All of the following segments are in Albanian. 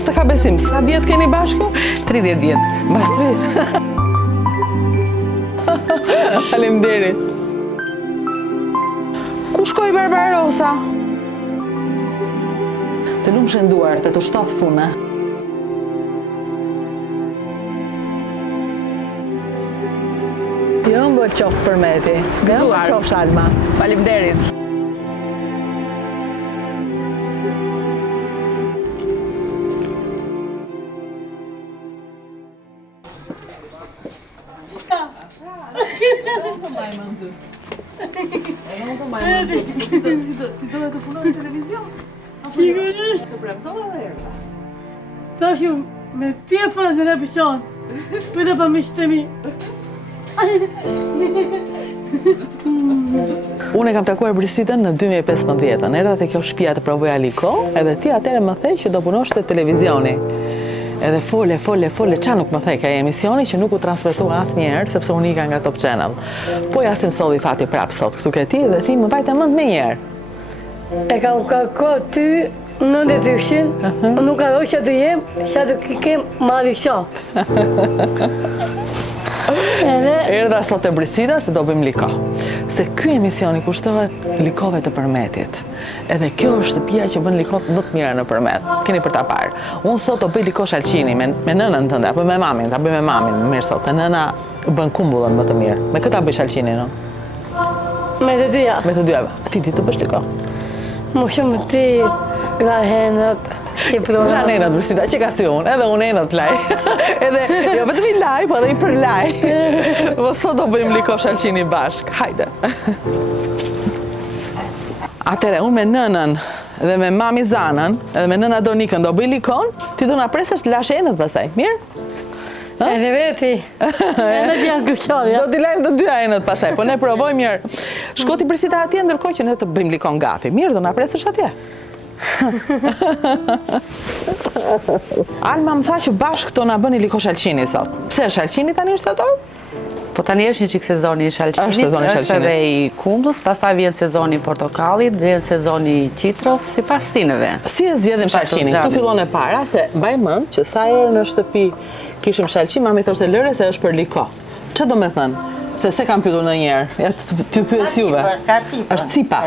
Mas të ka besim, sa vjetë keni bashkë? 30 vjetë. Mbas 30. Faleminderit. Ku shkoj Barbarosa? Të lumë shënduar, të shtafë punë. Jo më bëllë qoftë për me ti. Jo më bëllë qoftë Shalma. Faleminderit. Ti do të punoj në televizion? Sigurisht. Të premtova dhe erta. Tash ju me tjepa në repishon. Pyta pa mishtemi. Unë e kam takuar Brisitën në 2015, erdha te kjo shtëpia të provoja Liko, edhe ti atëre më the që do punosh te televizioni. Edhe fole, qa nuk më thej ka emisioni që nuk u transmetua asnjëherë sepse unë ika nga Top Channel. Po ja si solli fati prap sot këtu ke ti dhe ti më vajte mend më njëherë. E kam kërkuar ty në detyrëshin, nuk ka dojë që të jem, që të kem marri shatë. Erdha sot e Brisita se do bëjmë Liko. Se ky emisioni kushtohet Likove të Përmetit. Edhe kjo është shtëpia që bën Likot më të mira në Përmet. Keni për ta parë. Unë sot do bëj Liko Shalqini me nënën tënde apo me mamin, ta bëj me mamin mirë sot, se nëna bën kumbullën më të mirë. Me këtë ta bëj Shalqinin, no? Me të dyja. Me të dyja. Ti të bësh Liko. Më shumë ti nga henët, Shqipërona. Nga nenat Brisita, që ka si unë, edhe unë enët laj. Edhe, jo vetëm i laj, po edhe i për laj. Po sot do bëjmë Liko Shalqini bashk. Hajde. Atere, unë me nënën dhe me mami Zanën, edhe me nëna Donikën do bëj Likon, ti do na presësh të lash enët pastaj, mirë? E në veti, enët janë këshodja. Do t'i lajmë të dyja enët pastaj, po ne provojmë mirë. Shko ti Brisita atje, ndërkohë që ne të bëjmë Likon gati. Mirë, do na presësh atje. Alma më tha që bashkë këto na bëni Liko Shalqini sot. Pse Shalqini tani është ato? Po tani është një çik sezoni i Shalqinit, Është sezoni i është Shalqinit. edhe i kumbullës, pastaj vjen sezoni i portokallit, vjen sezoni i qitros, sipas stinëve. Si e zgjedhim Shalqinin? Këtu fillon e para se mbaj mend që sa herë në shtëpi kishim Shalqin, mami thoshte lëre se është për Liko. Ç'a do me thënë? Se kam fillur ndonjëherë. Ja ty pyes juve. Është cipa.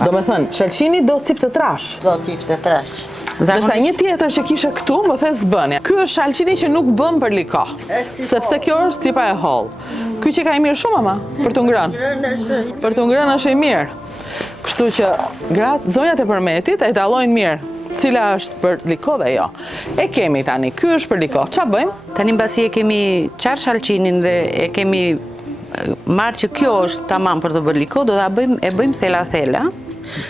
Do me thënë, Shalqini do cip të trash. Do cip të trash. Dërsa një tjetër që kishe këtu, më the s'bënja. Ky është Shalqini që nuk bën për Liko. Sepse kjo është cipa e holl. Ky që ka i mirë shumë ama, për t'u ngrënë. Për t'u ngrënë është i mirë. Kështu që gratë, zonjat e Përmetit e dallojnë mirë cila është për Liko dhe jo. E kemi tani, ky është për Liko. Ç'a bëjmë? Tani mbasi e kemi qarë Shalqinin dhe e kemi marrë që kjo është tamam për të bërë Liko, do ta bëjmë thella.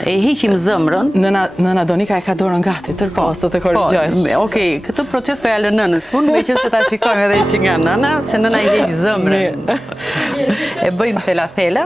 E hiqim zëmrën. Nëna Donika e ka dorën gati, tërkohës do të korrigjoj. Okej, këtë proces po ja lë nënës. Unë me që se ta shikojmë edhe që nga nëna, se nëna i heq zëmrën. E bëjmë thella.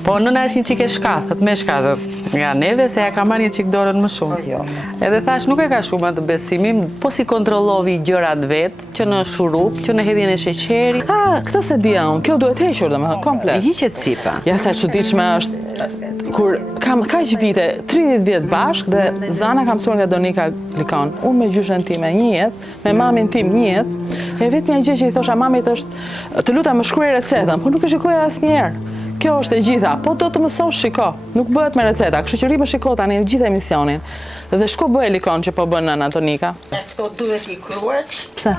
Po nëna është një çik e shkathët, me shkathët nga neve, se ja ka marrë një çik dorën më shumë. Edhe thash nuk e ka shumë atë besimin, po si kontrollovi gjërat vetë, që në shurup, që në hedhjen e sheqerit. Këtë se dia unë, kjo duhet hequr domethënë komplet. E hiqet sipa. Ja sa çuditshme është kur kam kaq vite, 30 vjet bashk dhe Zana ka mësuar nga Donika Likon. Unë me gjyshen time një jetë, me mamin tim një jetë. E vetmja gjë që i thosha mamit është, të lutem më shkruaj recetën, po nuk e shikoja asnjëherë. Kjo është e gjitha, po do të mësosh shiko, nuk bëhet me receta, kështu që rri më shiko tani në gjithë emisionin. Dhe shko bëhe Likon që po bën nëna Donika. Këto duhet i kruhet. Pse?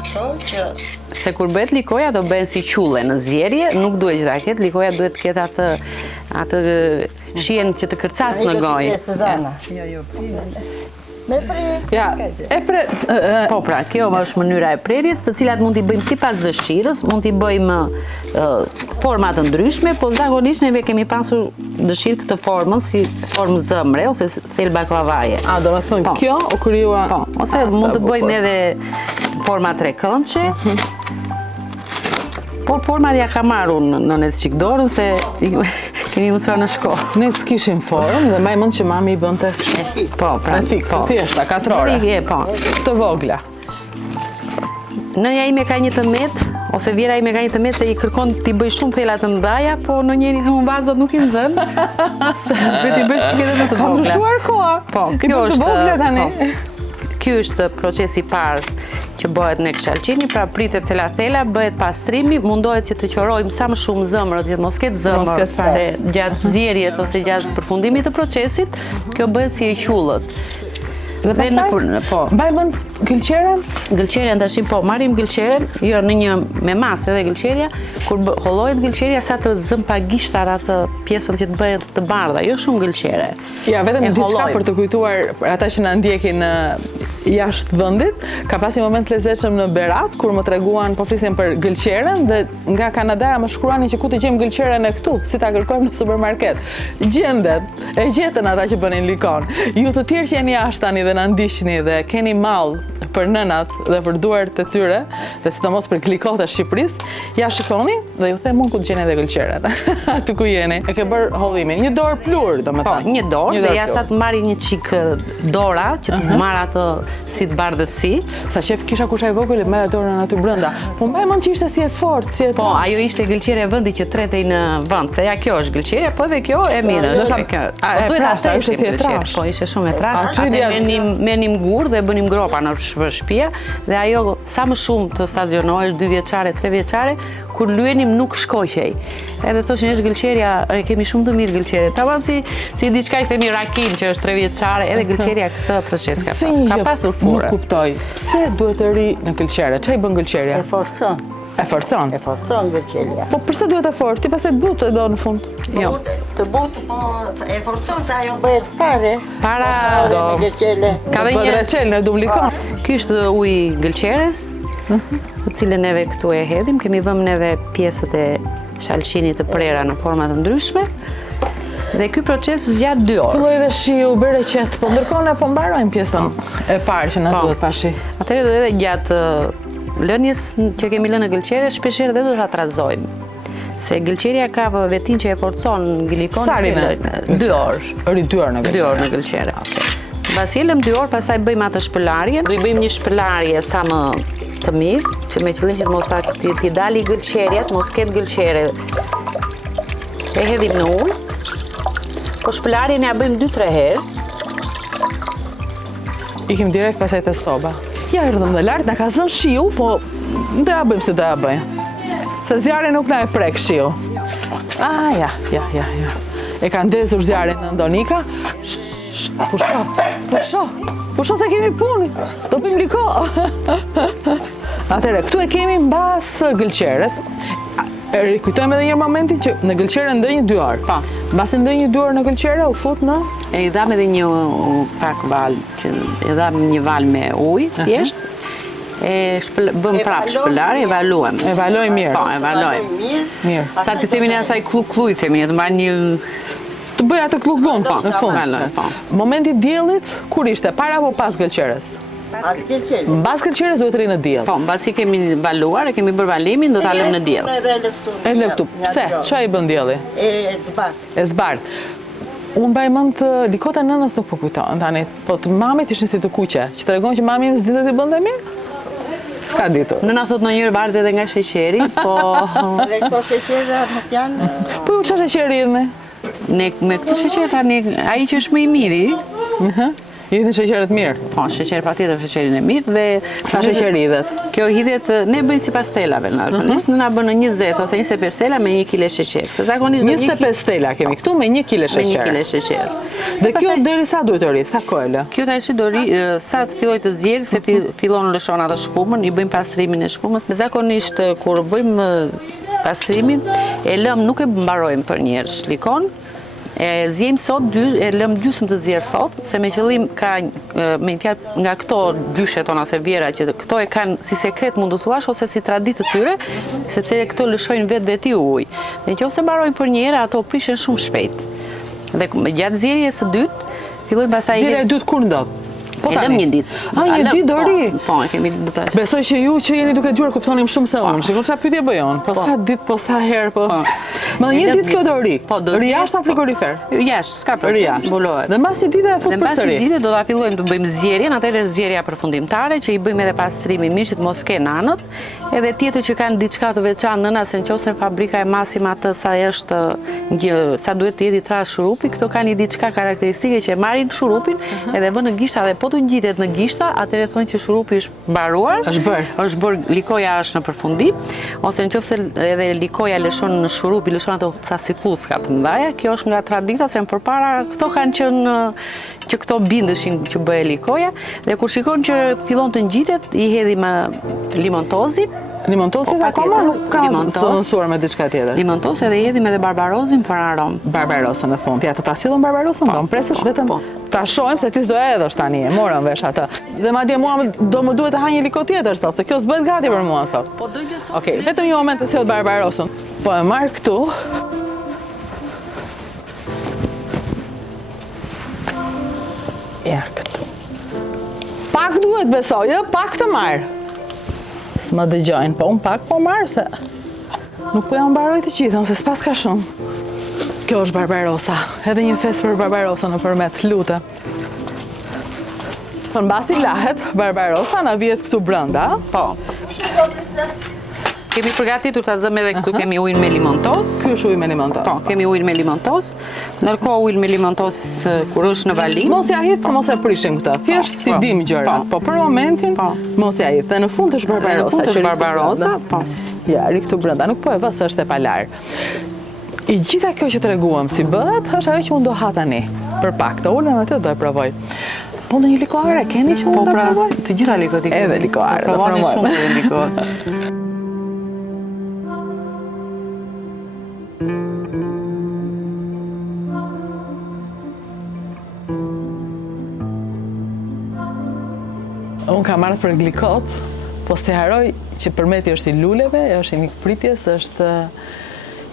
Se kur bëhet Likoja do bëhen si qulle në zjerje, nuk duhet që ta ketë, Likoja duhet të ketë atë shien që të kërcas në gojë. Me prit. Ja, Po pra, kjo është mënyra e prerjes, të cilat mund t'i bëjmë sipas dëshirës, mund t'i bëjmë forma të ndryshme, po zakonisht neve kemi pasur dëshirë këtë formën si formë zëmre ose thel baklavaje. do me thënë kjo u krijua. Po, ose mund të bëjmë edhe forma trekëndçe. Por format ja ka marrë unë në çik dorën se kemi mësuar në shkollë. Ne s'kishim formë dhe mbaj mend që mami i bënte Po, pra. po. Thjeshta, katrore. Po. Të vogla. Nënja ime ka një tëmet, Ose vjera ime ka një tëmet se i kërkon t'i bëj shumë cela të ndaja, po në njëri të vazat nuk i nxën. Se t'i bëj shikë edhe më të Ka vogla. ndryshuar koha. Po, Kjo është vogla tani. Ky është procesi i parë që bëhet në kshalqini, pra pritet thela, bëhet pastrimi, mundohet që të qërojmë sa më shumë zëmërët, që mos ketë zëmër, ketë fare. se gjatë zjerjes ose gjatë përfundimit të procesit, kjo bëhet si e qullët. Dhe pastaj, po, mbajmën gëlqeren? gëlqerja tashim po, marrim gëlqeren, jo në një me masë edhe gëlqerja, kur hollohet gëlqerja sa të zëm pa gishtar atë pjesën që të bëhet të bardha, jo shumë gëlqere. Ja, vetëm E diçka hollojmë. për të kujtuar për ata që na ndjekin jashtë vendit, ka pas një moment lezetshëm në Berat kur më treguan, po flisim për gëlqeren dhe nga Kanadaja më shkruanin që ku të gjejmë gëlqeren e këtu, si ta kërkojmë në supermarket. Gjendet, e gjetën ata që bënin likon. Ju të tjerë që jeni jashtë tani dhe na ndiqni dhe keni mall për nënat dhe për duart e tyre, dhe sidomos për klikot e Shqipërisë, ja shikoni dhe ju them unë ku të gjeni edhe gëlqeren. Aty ku jeni. E ke bërë hollimin, një dorë plur, Po, domethënë. një dorë dhe ja sa të marri një çik dora që të marr atë si të bardhësi. Sa qef kisha kusha e vogël me dorën aty brenda. Po mbaj mend që ishte si e fortë, si e Po, ajo ishte gëlqerja e vendit që tretej në vend, se ja kjo është gëlqerja, po edhe kjo e mirë është. Ndoshta- Kjo. a, e Po duhet trashta, atë ishte si e trash. Po, ishte shumë e trash. Aty Atë dia- merrnim gur dhe bënim gropa në shtëpia dhe ajo sa më shumë të stazionohesh 2 vjeçare, 3 vjeçare, kur lyenim nuk shkoqej. Edhe thoshin është gëlqerja, e kemi shumë të mirë gëlqerje. Tamam si diçka i themi rakin që është 3 vjeçare, edhe gëlqerja këtë proces ka pasur. Ka pasur furë. Nuk kuptoj. Pse duhet të ri në gëlqere? Çfarë i bën gëlqerja? E forcon. E forcon. E forcon gëlqelja. Po përse duhet e fortë? Ti pastaj të butë do në fund. Jo. Të butë, po e forcon se ajo bëhet fare. Para Fare me gëlqele. ka dhe Bëhet një reçel në dumlikon. Ky është uji gëlqeres, të cilën neve këtu e hedhim. Kemi vëmë neve pjesët e shalqinit të prera në forma të ndryshme. Dhe ky proces zgjat 2 orë. Filloi dhe shiu, bëre qet, po ndërkohë ne po mbarojmë pjesën e parë që na Po. duhet pashi. Atëherë do edhe gjatë lënjes që kemi lënë në gëlqere, shpeshherë dhe do ta trazojmë. Se gëlqeria ka vetin që e forcon gilikon. Sa rinë? 2 orë. Ri 2 orë në 2 gëlqere. orë në gëlqere. Mbas jelëm 2 orë, pastaj bëjmë atë shpëlarje. Do i bëjmë një shpëlarje sa më të mirë, që me qëllim që të mos t'i dali gëlqerja, të mos ketë gëlqere. E hedhim në ujë. Po shpëlarjen ja bëjmë 2-3 herë. Ikim direkt pasaj te soba. Ja erdhëm dhe lart, na ka zënë shiu, po do ja bëjmë si do ja bëjmë. Se zjarri nuk na e prek shiu. Ah, ja. E ka ndezur zjarrin në Ndonika. Shht, pusho se kemi punë. Do bëjmë liko. Atëre, këtu e kemi mbas gëlqeres. Rikujtojmë edhe një momentin që në gëlqere ndënjë 2 orë. Po. Mbas ndënjë 2 orë në gëlqere u fut në E i dham edhe një pak val, që i dham një val me ujë, thjesht. Bëm prapë shpëlarje, evaluem. evaloj mirë. Po, evaluem. Mirë. Sa të themi në asaj kluj, themi, të marrë një... Të bëj atë klukdon Po, në fund. evaluem, po. Momenti diellit kur ishte? Para apo pas gëlqeres? Pas gëlqele. Mbas gëlqeres duhet të ri në diell. Po, mbasi kemi valuar, e kemi bërë valimin, do ta lëm në diell. E lë këtu. Pse? Ç'a i bën dielli? E zbat. E zbart. Unë mbaj mend të likot e nënës nuk po kujton tani, po të mamit ishin si të kuqe, që tregon që mami në s'dinte t'i bënte mirë? S'ka ditur. Nëna thot në njërë bartë edhe nga sheqeri, po Dhe këto sheqera nuk janë. Po ju ç'a sheqeri idhni? ne me këtë sheqer tani, ai që është më i miri, Idhin sheqerët mirë. po sheqer patjetër sheqerin e mirë dhe Sa sheqer idhet? kjo hidhet, ne bëjmë si pastelave normalisht, nëna bën në 20 ose 25 stela me 1 kg sheqer. Se zakonisht do 25 stela kemi këtu me 1 kg me 1 sheqer. kg sheqer. Dhe kjo Pastaj- deri sa duhet të ri? Sa kohë lë? Kjo tash do ri sa të filloj të zgjerë, se fillon lëshon atë shkumën, i bëjmë pastrimin e shkumës. Zakonisht kur bëjmë pastrimin, e lëm nuk e mbarojmë për një herë shlikon. E zjem sot, e lëm gjysmë të zjerë sot, se me qëllim ka me fjalë nga këto gjyshe tona ose vjera që këto e kanë si sekret mund të thuash ose si traditë të tyre, sepse këto lëshojnë vetë ujë. Dhe nëse mbarojnë për një herë, ato prishen shumë shpejt. Dhe gjatë zjerjes së dytë, fillojmë pastaj Zjerja e dytë kur ndodh? Po e tani. lëm një ditë. Ah, një ditë do ri. Po, e kemi do të... Besoj që ju që jeni duke dëgjuar kuptonim shumë se unë. Shikon çfarë pyetje bëj unë. Po sa ditë, po sa herë, po. Më një Edhe- ditë kjo do ri. Po, do ri ri, jashtë në frigorifer. Jashtë, s'ka Ri problem, jashtë. mbulohet. Dhe mbas një dite e fut Dhe mbasi përsëri. dite do ta fillojmë të bëjmë zgjerjen, atëherë zgjerja përfundimtare që i bëjmë edhe pastrimi mishit mos ke nanët, edhe tjetër që kanë diçka të veçantë nëna se nëse fabrika e masim atë sa është sa duhet të jetë i trash shurupi, këto kanë një diçka karakteristike që e marrin shurupin edhe vënë në gishta dhe po të ngjitet në gishta, atëherë thonë që shurupi është mbaruar, është bërë likoja është në përfundim, ose nëse edhe likoja lëshon në shurup, i lëshon ato ca si fluska të mëdha, kjo është nga tradita se më përpara këto kanë qenë që këto bindeshin që bëhe likoja, dhe kur shikon që fillon të ngjitet, i hedhi me limontozin. Limontosi dhe akoma nuk ka zëvendësuar me diçka tjetër. Limontosi edhe i hedhi me dhe barbarozin për aromë. Barbarosën në fund. Ja të ta sillon barbarosën, do më presësh vetëm ta shohim se ti s'do e edhësh tani, e morëm vesh atë. Dhe madje mua do më duhet të ha një liko tjetër sot, se kjo s'bëhet gati për mua sot. Po dojtë sot. Okej, vetëm një moment të sill barbarosën. Po e marr këtu. Ja këtu. Pak duhet besoj, pak të marr. S'më dëgjojnë, po unë pak po marr se nuk po jam mbaroj të gjithën, se s'pas ka shumë. Kjo është barbarosa, edhe një fes për barbarosa në përmet, lutem. Në basi lahet, barbarosa na vjet këtu brenda. Po. Kemi përgatitur ta zëmë edhe këtu kemi ujin me limontos. Ky është uji me limontos. Po, kemi ujin me limontos. Ndërkohë ujin me limontos kur është në valim. Mos ja hidh, mos e prishim këtë. Thjesht ti dim gjërat. Po për momentin mos ja hidh. Dhe në fund është barbarosa. Në fund është barbarosa, po. Ja, ri këtu brenda, nuk po e vë se është e palar. I gjitha kjo që treguam si bëhet, është ajo që unë do ha tani. Për pak, të ulem atë do e provoj. Po në një likoare, keni që unë do provoj? Të gjitha likot i kemi. Edhe likoare, do provoni provoj. shumë edhe likot. Unë kam marrë për glikot, po s'te haroj që përmeti është i luleve, është i mikpritjes, është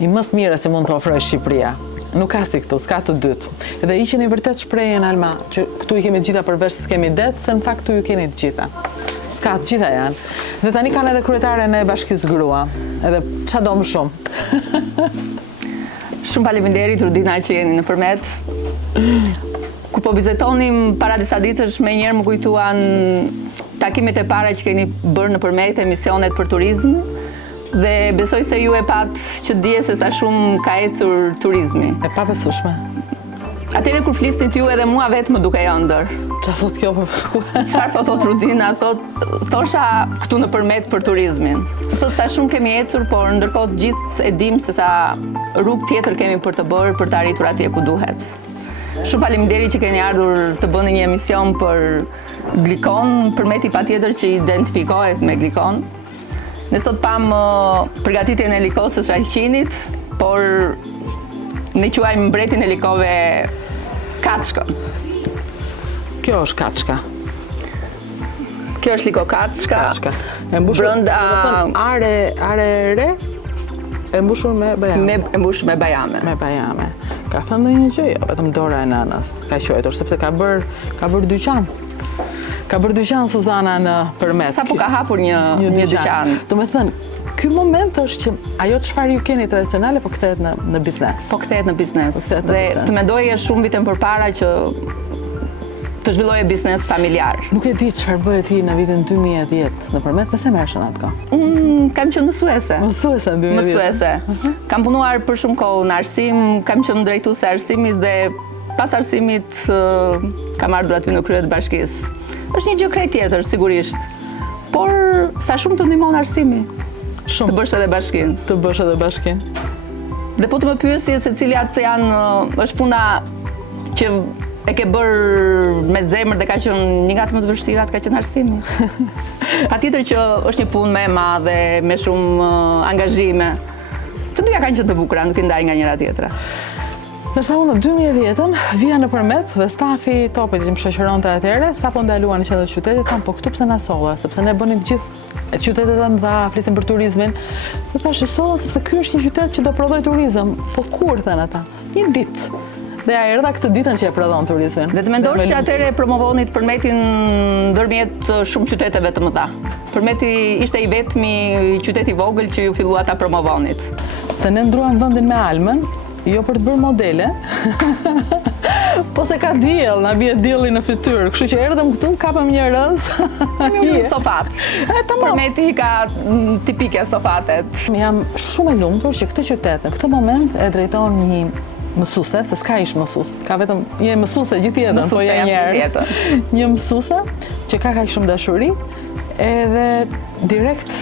i më të mire që mund të ofrojë Shqipëria. Nuk ka si këtu, s'ka të dytë. Edhe i qeni vërtet shprehjen Alma, që këtu i kemi të gjitha përveç s'kemi det, se në fakt këtu ju keni të gjitha. S'ka të gjitha janë. Dhe tani kanë edhe kryetaren e bashkisë grua. Edhe qa do më shumë. Shumë faleminderit Rudina që jeni në përmet. Kur po vizitonim para disa ditësh, me njerë më kujtuan takimet e para që keni bërë në përmet emisionet për turizm, dhe besoj se ju e pat që dje se sa shumë ka ecur turizmi. E pabesueshme. Atëherë kur flisnin t'ju edhe mua vetë më duke ëndër. Qa thot kjo për Çfarë po thot Rudina? Thosha këtu në përmet për turizmin. Sot sa shumë kemi ecur, por ndërkohë gjithë e dim se sa rrugë tjetër kemi për të bërë për të arritur atje ku duhet. Shumë faleminderit që keni ardhur të bëni një emision për glikon, përmeti patjetër që identifikohet me glikon. Ne sot pam përgatitjen e likosës Alqinit, por ne quajmë mbretin e likove kaçkën. Kjo është kaçka. Kjo është liko kaçka. E mbushur Brenda are re, e mbushur me bajame. e mbushur me bajame. Me bajame. Ka thënë ndonjë gjë, jo, vetëm dora e nanës ka quajtur, sepse ka bërë dyqan. Ka bërë dyqan Suzana në përmet. Sa po ka hapur një dyqan. Do me thënë, ky moment është që ajo çfarë ju keni tradicionale po kthehet në biznes. Po kthehet në biznes. Dhe të mendoje shumë vite më përpara që të zhvilloje biznes familjar. Nuk e di çfarë bëhet ti në vitin 2010 në përmet, pse merrshën atë kohë? Unë kam qenë mësuese. Mësuese në 2010. Mësuese. Kam punuar për shumë kohë në arsim, kam qenë drejtuese e arsimit dhe pas arsimit kam ardhur aty në krye të bashkisë. Është një gjë krejt tjetër, sigurisht. Por sa shumë të ndihmon arsimi. Shumë. Të bësh edhe bashkin. Të bësh edhe bashkin. Dhe po të më pyesje se cilat është puna që e ke bërë me zemër dhe ka qenë një nga të më të vështirat, ka qenë arsimi. Patjetër që është një punë më e madhe, me shumë angazhime. Të dyja kanë qenë të bukura, nuk i ndaj nga njëra tjetra. Nërsa unë në 2010-ën vija në përmet dhe stafi topit që më shoqëronte atëherë, sa po ndaluan në qendër të qytetit, thamë po këtu pse na solla, sepse ne bënim gjithë qytetet e mëdha, flisim për turizmin. Dhe thashë solla sepse ky është një qytet që do prodhoj turizëm. Po kur thënë ata? Një ditë. Dhe ja erdha këtë ditën që e prodhon turizmin. Dhe të mendosh që atëherë promovonit përmetin ndërmjet shumë qyteteve të mëdha. Përmeti ishte i vetmi qytet i vogël që ju fillua ta promovonit. Se ne ndruan vendin me almën, jo për të bërë modele, po se ka diell, na bie dielli në fytyrë, kështu që erdhëm këtu, kapëm një rëz. Kemi unë sofat. Tamam. Përmeti ka tipike sofatet. Jam shumë e lumtur që këtë qytet në këtë moment e drejton një mësuese, se s'ka ish mësues, ka vetëm je mësuese gjithë jetën, po je njerë. Një mësuese që ka kaq shumë dashuri, edhe direkt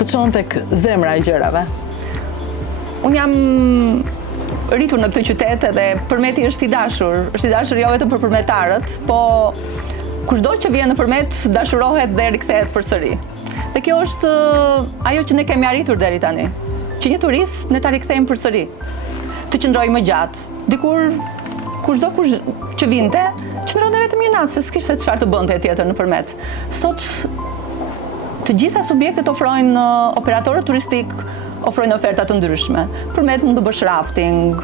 të çon tek zemra e gjërave. Unë jam rritur në këtë qytet edhe Përmeti është i dashur jo vetëm për përmetarët, po kushdo që vjen në Përmet dashurohet dhe rikthehet përsëri. Dhe kjo është ajo që ne kemi arritur deri tani, që një turist ne ta rikthejmë përsëri, të qëndrojë më gjatë. Dikur kushdo që vinte, qëndronte vetëm një natë, se s'kishte çfarë të bënte tjetër në Përmet. Sot të gjitha subjektet ofrojnë, operatorët turistik ofrojnë oferta të ndryshme. Përmet mund të bësh rafting,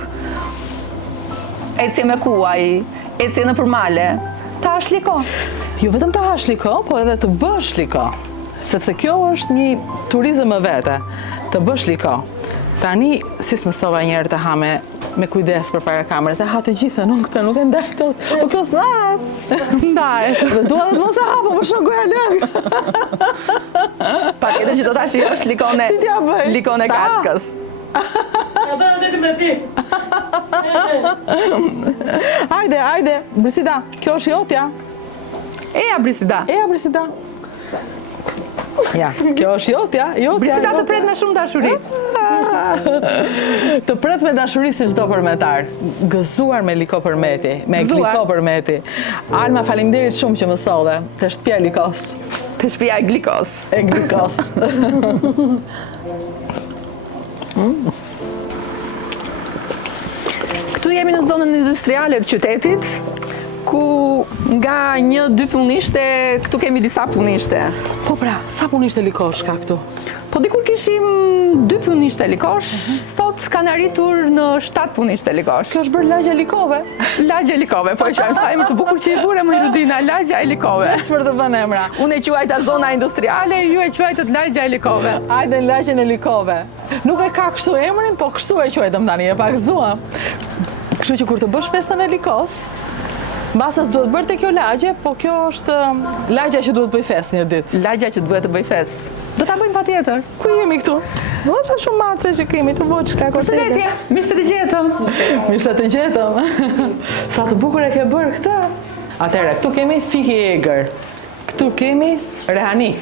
ecje me kuaj, ecje në përmale, ta hash liko. Jo vetëm ta hash liko, po edhe të bësh liko. Sepse kjo është një turizëm e vete, të bësh liko. Tani, si s'mësova njerë të ha me kujdes për para kamerës, e ha të gjithë, nuk këtë nuk e ndaj të, po kjo s'ndahet. S'ndahet. Dhe dua dhe të mos e ha, po më shumë goja lëngë. Paketën që do ta shijosh likone, Si t'ja bëj? likone kaçkës. Ata në me ti. Hajde, Brisida, kjo është jotja. Eja Brisida. Brisida. Ja, kjo është jotja. Brisida të pret me shumë dashuri. Të pret me dashuri si çdo përmetar. Gëzuar me liko Përmeti, me Gëzuar. gliko Përmeti. Alma, faleminderit shumë që më solle. Të shtëpia e Likos. Të shtëpia e Glikos. E Glikos. Këtu jemi në zonën industriale të qytetit, ku nga 1-2 punishte, këtu kemi disa punishte. Po pra, sa punishte Likosh ka këtu? Po dikur kishim 2 punishte likosh, sot kanë arritur në 7 punishte likosh. Kjo është bërë lagja e Likove. Lagja e likove, po e quajmë sa emër të bukur që i bure më Irudina, lagja e likove. Për të vënë emra. Unë e quajta zona industriale, ju e quajtët lagja e likove. Hajde në lagjën e Likove. Nuk e ka kështu emrin, po kështu e quajtëm tani, e pak zuam. Kështu që kur të bësh festën e Likos, mbasës duhet bërë te kjo lagje, po kjo është lagja që duhet bëj fest një ditë. Lagja që duhet të bëj fest. Do ta bëjmë patjetër. Ku jemi këtu? Mos është shumë mace që kemi të voç ka kortege. Përshëndetje, mirë se të gjetëm. Mirë se të gjetëm. Sa të bukur e ke bërë këtë. Atëherë, këtu kemi fiki egër. Këtu kemi rehani.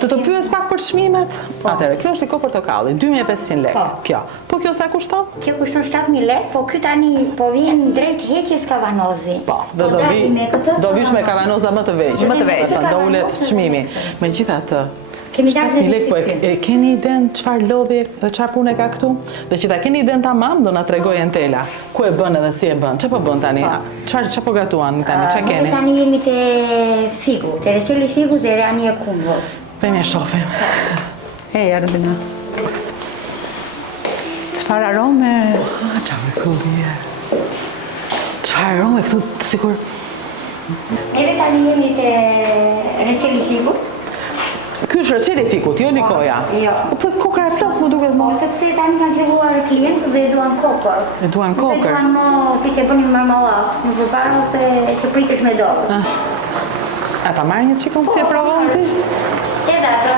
Të pyes pak për çmimet? Atëherë, kjo është liko portokalli, 2500 lekë. Kjo. Po kjo sa kushton? Kjo kushton 7000 lekë, po ky tani po vjen drejt heqjes kavanozi. Po, do vish me kavanoza më të vegjël. Më të vegjël. Do ulet çmimi. Megjithatë, Kemi dalë 7.000 lekë, po e keni iden çfarë lodhje dhe çfarë pune ka këtu? Dhe që ta keni iden tamam, do na tregoj Entela. Ku e bën edhe si e bën? Çfarë po bën tani? Çfarë po gatuan tani? Çfarë keni? Tani jemi te figu, te reçeli figu dhe rani e kumbës. Vemi e shohim. Hey, Arabina. Çfarë arome? Çfarë kullie. Çfarë arome këtu sikur Neve tani jemi te reçeli figu. ky është reçeli fikut, jo likoja. Jo. Po kokra e plot më duket Po, më. sepse tani kanë filluar klientë dhe duan kokër. E duan kokër. Dhe duan më, si që bënin marmallat, në përpara ose që pritesh me dorë. A ta marrë një qikon si e provon ti? Edhe ato.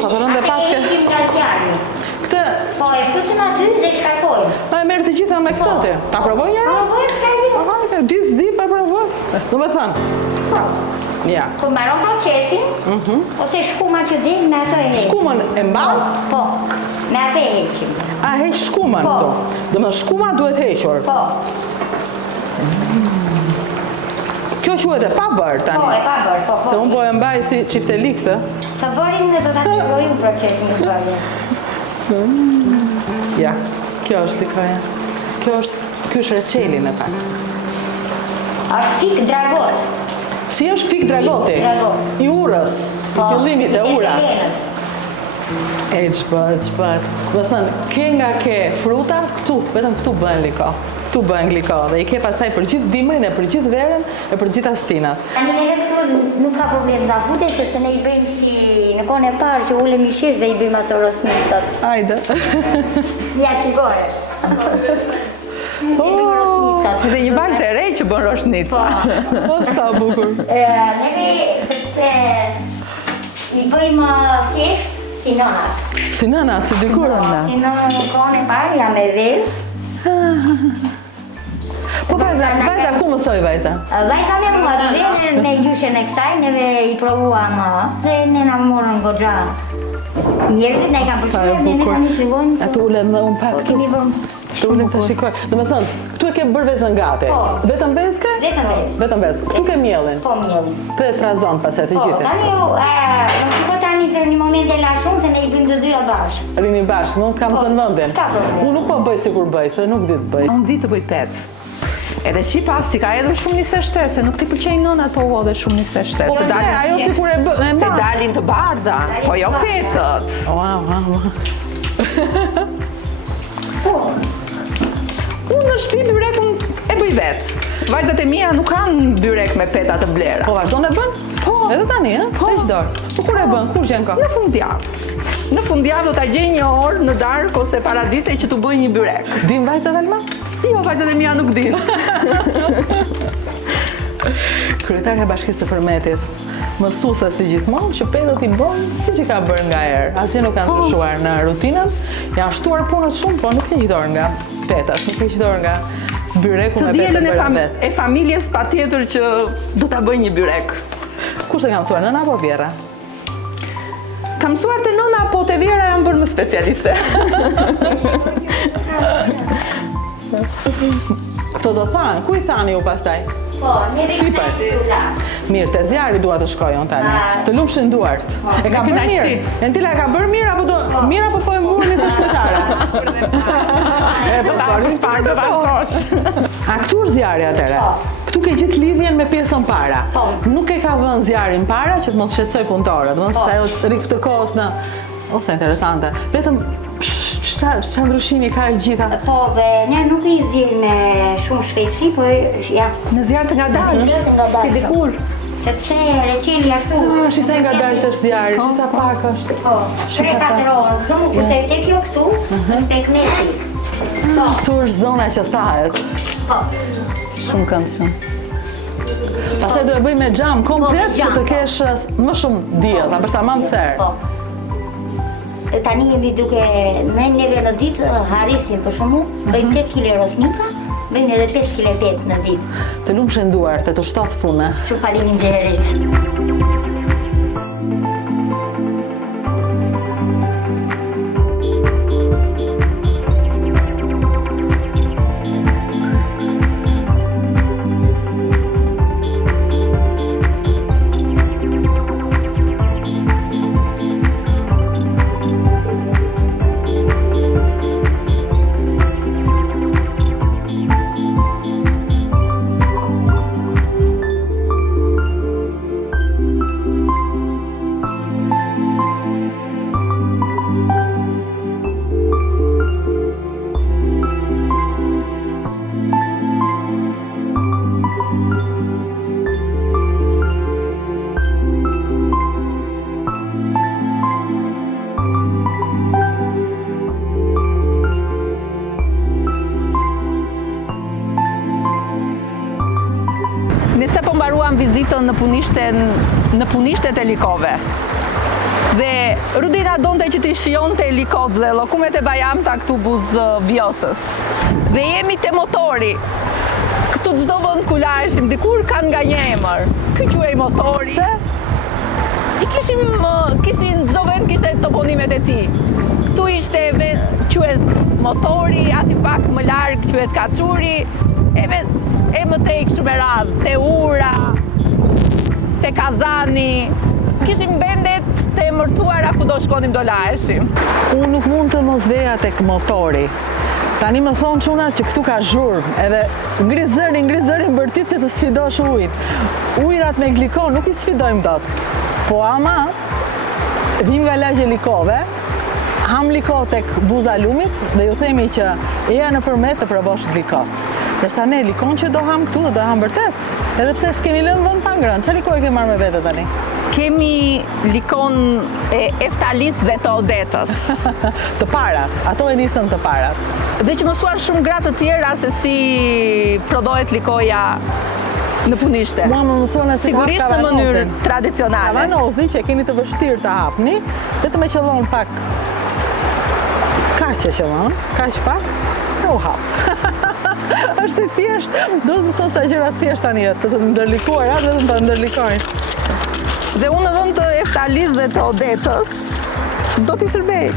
Sa të rënde Ate paske. heqim nga zjarri. Këtë, Po, e flusim aty dhe shkarkojmë. e merr të gjitha me këtë ti. Ta provoj njëra? Po, e s'ka gjë. Aha, këtë disdi pa provoj. Do me thënë. Ja. Kur mbaron procesin, ose shkuma që del me ato e heqim. Shkumën e mban? Po, me ato e heqim. A heq shkumën Po. këtu? Do me shkuma duhet hequr. Po, Kjo quhet e pa bërë tani. po, e pa bërë, po, Se unë po e mbaj si çiftelik këtë. Të bërin dhe do të shkojmë procesin në bërje. Ja, kjo është likoja. Ky është reçeli në fakt. Është fik dragot. Si është fik dragoti? Dragot. I urës, i fillimit e ura. Helenës. E ç'bët. Do thënë, ke nga ke fruta këtu, vetëm këtu bëhen liko. Këtu bëhen gliko dhe i ke pasaj për gjithë dimrin, e për gjithë verën, e për gjithë astinat. Tani neve këtu nuk ka problem nga vute, sepse ne i bëjmë si në kohën e parë që ulemi shish dhe i bëjmë ato rosnicët. Hajde. Ja, shikore. I bëjmë rosnicët. Dhe një vajzë e re që bën roshnica. Po, sa bukur. Neve, sepse i bëjmë thjesht si nonat. Si nënat, si dikur anda. Si në kohën e parë jam e vezë. Po vajza ku mësoj vajza? Vajza me mua dhe me gjyshen e kësaj, neve i provuam dhe ne na morën goxha. Njerëzit ne i kanë Sa e përshkruar, ne bukur. tani shikojmë. Atë ulem dhe unë pak këtu. Kemi bëm Këtu ulem të shikoj. Do me thënë, këtu e ke bërë vezën gati. Po. Vetëm vezë ke? vetëm vezë. Vetëm vezë. Këtu ke mielin. Po mielin. Të e trazon pas e të Po, gjithë. tani më shiko tani se një moment e la shumë se ne i bëjmë të dyja bashkë. Rini bashkë, nuk kam zënë vendin. S'ka problem. Unë nuk po bëj si kur bëj, se nuk di të bëj. Unë di të bëj pec. Edhe Shqipa si ka edhe shumë një seshtese, nuk ti pëlqejnë nënat po u edhe shumë një seshtese. Po se ajo si kur e bë, e Se ma. dalin të bardha, po jo petët. Wow. Unë në shtëpi byrekun e bëj vetë. Vajzat e mia nuk kanë byrek me peta të blera. Po vazhdon e bën? Po. Edhe tani, ë? Po. Se çdor. Po kur e bën? Kur gjen ka? Në fundjavë. Në fundjavë do ta gjej një orë në darkë ose para dite që t'u bëj një byrek. Dim vajzat Alma? Jo, vajzat e mia nuk din. Kryetare e Bashkisë së Përmetit, mësuese si gjithmonë që pedot i bën siç i ka bërë nga herë. Asgjë nuk ka ndryshuar në rutinën. Janë shtuar punët shumë, po nuk heqdor nga petat, nuk heqdor nga byreku Të me dielën vetë. e familjes patjetër që do ta bëj një byrek. Kush e ka mësuar, nëna apo vjera? Kam mësuar te nëna, po te vjera jam bërë më specialiste. Këto do thanë, ku i thani ju pastaj? Po, neve i Sipër. bëjmë. Mirë, te zjarri dua të shkojon tani. Të lumshin duart. E ka bërë knaqësi. mirë. Entila e ka bërë mirë apo do mirë apo po e mbulli se shpejtare? E po parin pak të pakosh. Aktur zjarri atëre. Këtu ke gjithë lidhjen me pjesën para. Po. Nuk e ka vënë zjarrin para që të mos shqetësoj punëtorët, domethënë se ajo rrik të kohës në ose interesante. Vetëm çfarë ndryshimi ka e gjitha. Po, dhe ne nuk i zgjidhim me shumë shpejtësi, po ja. Në zjarr të ngadalës, si dikur. Sepse reqeli ashtu. Shisa nga dalë të zjarri, shisa pak është. Po, 3-4 orë, shumë kurse tek jo këtu, tek neti. Po, Këtu është zona që thahet. po. Shumë këndshëm. Pastaj do e bëj me xham komplet që xham, të kesh më shumë diell, ta bësh tamam ser. Po. Tani jemi duke, neve në ditë harisim për shumë, bëjmë 8 kg rosnica, bëjmë edhe 5 kg petë në ditë. Të lumshin duart, të shtoth punë. Shumë faleminderit. Nese po mbaruam vizitën në punishtet e likove. Dhe Rudina donte që t'i shijonte likov dhe llokumet e Bajamta këtu buz Vjosës. Dhe jemi te motori. Këtu çdo vend ku laheshim, dikur kanë nga një emër. Ky quhej motori. I kishin çdo vend kishte toponimet e tij. Këtu ishte quhet motori, aty pak më larg quhet Kaçuri, e më tej kështu me radhë, te Ura, te Kazani. Kishim vendet të emërtuara ku do shkonim do laheshim. Unë nuk mund të mos veja tek motori. Tani më thonë çuna që këtu ka zhurmë, edhe ngri zërin bërtit që të sfidosh ujin. Ujrat me glikon nuk i sfidojmë dot. Po ama, vim nga lagje likove, ham liko tek buza lumit dhe ju themi që eja në përmet të provosh gliko. Dërsa ne likon që do ham këtu dhe do ham vërtet. Edhe pse s'kemi lënë vend pa ngrënë. Çfarë liko e ke marrë me vete tani? Kemi likon e Eftalis dhe të Odetës. Të parat, ato e nisën të parat. Dhe që mësuar shumë gratë të tjera se si prodhohet likoja në punishte. Mua më mësuan se Sigurisht në mënyrë tradicionale. Kavanozin që e keni të vështirë të hapni, vetëm e qëllon pak. Kaq e qëllon, kaq pak, e u hap. Është e thjesht, do të mëson sa gjëra të thjeshta në jetë, të ndërlikuara, vetëm të ndërlikojnë. Dhe unë në vend të Eftalis dhe të Odetës, do t'i shërbej.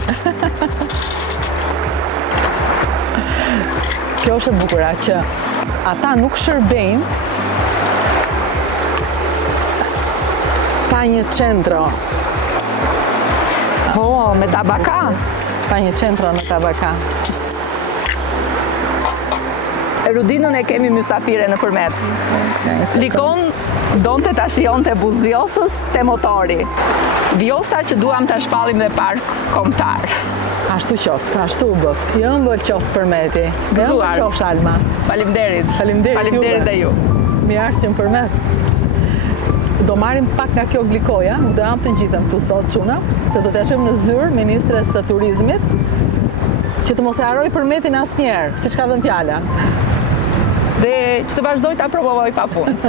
Kjo është e bukura që ata nuk shërbejnë pa një centro. Me tabaka. Pa një centro në tabaka. Rudinën e kemi mysafire në përmet. Likon donte ta shijonte buzëvjosës te motori. Vjosa që duam ta shpallim dhe park kombëtar. Ashtu qoftë, ashtu u bët. Jo ëmbël qoftë përmeti. Dhe ëmbël qoftë Shalma. Faleminderit. Faleminderit dhe ju. Mirë ardhën përmet. Do marrim pak nga kjo glikoja, nuk do jam të gjithën këtu sot çuna, se do t'ja çojmë në zyrë ministres të turizmit, që të mos e haroj përmetin asnjëherë, siç ka dhënë fjala. Dhe që të vazhdoj ta provoj pafund.